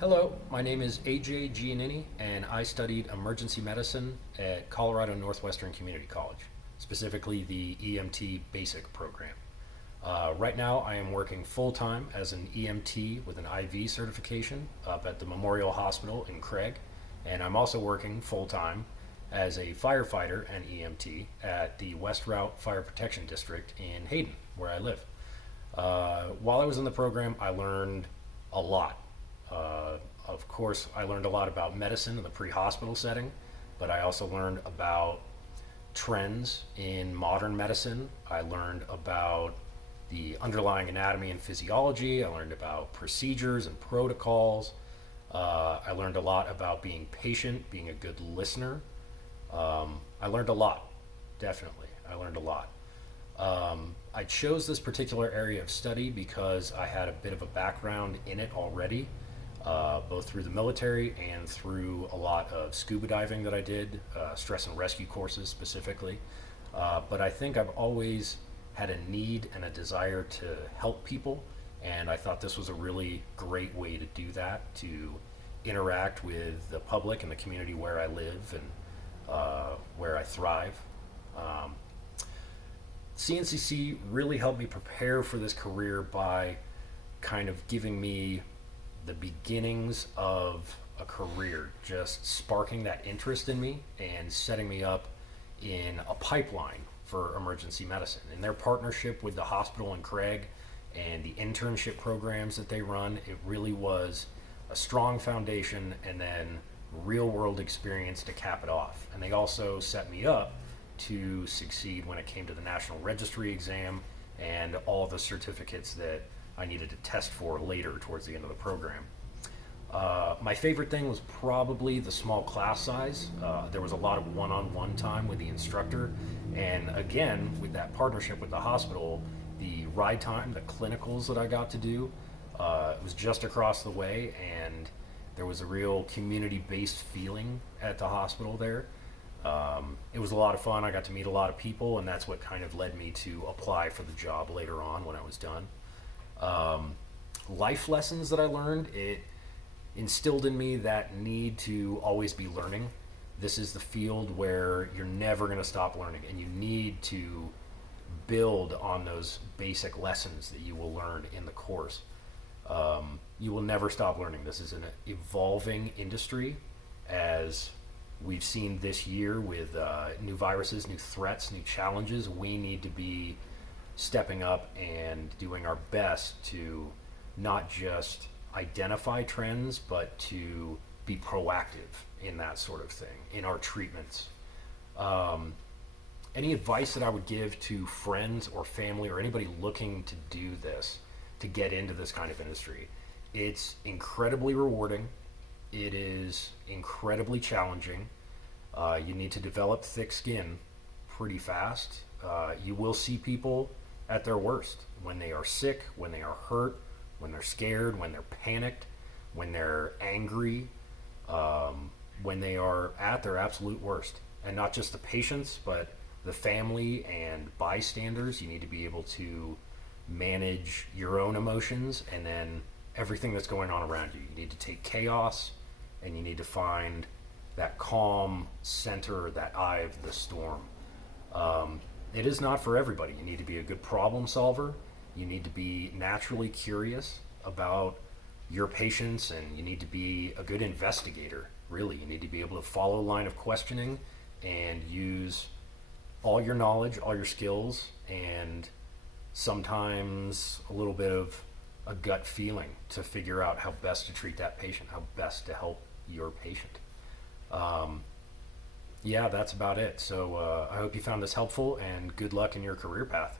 Hello, my name is AJ Giannini, and I studied emergency medicine at Colorado Northwestern Community College, specifically the EMT basic program. Right now, I am working full time as an EMT with an IV certification up at the Memorial Hospital in Craig, and I'm also working full time as a firefighter and EMT at the West Route Fire Protection District in Hayden, where I live. While I was in the program, I learned a lot. Uh, of course, I learned a lot about medicine in the pre hospital setting, but I also learned about trends in modern medicine. I learned about the underlying anatomy and physiology. I learned about procedures and protocols. I learned a lot about being patient, being a good listener. I learned a lot, definitely. I learned a lot. I chose this particular area of study because I had a bit of a background in it already, both through the military and through a lot of scuba diving that I did, stress and rescue courses specifically. But I think I've always had a need and a desire to help people, and I thought this was a really great way to do that, to interact with the public and the community where I live and where I thrive. Um, CNCC really helped me prepare for this career by kind of giving me the beginnings of a career, just sparking that interest in me and setting me up in a pipeline for emergency medicine. In their partnership with the hospital in Craig and the internship programs that they run, it really was a strong foundation and then real world experience to cap it off. And they also set me up to succeed when it came to the National Registry exam and all the certificates that I needed to test for later towards the end of the program. My favorite thing was probably the small class size. There was a lot of one-on-one time with the instructor, and again, with that partnership with the hospital, the ride time, the clinicals that I got to do, it was just across the way, and there was a real community-based feeling at the hospital there. It was a lot of fun. I got to meet a lot of people, and that's what kind of led me to apply for the job later on when I was done. Um, Life lessons that I learned, it instilled in me that need to always be learning. This is the field where you're never going to stop learning, and you need to build on those basic lessons that you will learn in the course. You will never stop learning. This is an evolving industry, as we've seen this year with new viruses, new threats, new challenges. We need to be stepping up and doing our best to not just identify trends, but to be proactive in that sort of thing, in our treatments. Um, any advice that I would give to friends or family or anybody looking to do this, to get into this kind of industry? It's incredibly rewarding. It is incredibly challenging. You need to develop thick skin pretty fast. You will see people at their worst when they are sick, when they are hurt, when they're scared, when they're panicked, when they're angry, when they are at their absolute worst. And not just the patients, but the family and bystanders. You need to be able to manage your own emotions and then everything that's going on around you. You need to take chaos and you need to find that calm center, that eye of the storm. It is not for everybody. You need to be a good problem solver. You need to be naturally curious about your patients, and you need to be a good investigator, really. You need to be able to follow a line of questioning and use all your knowledge, all your skills, and sometimes a little bit of a gut feeling to figure out how best to treat that patient, how best to help your patient. Um, yeah, that's about it. So I hope you found this helpful, and good luck in your career path.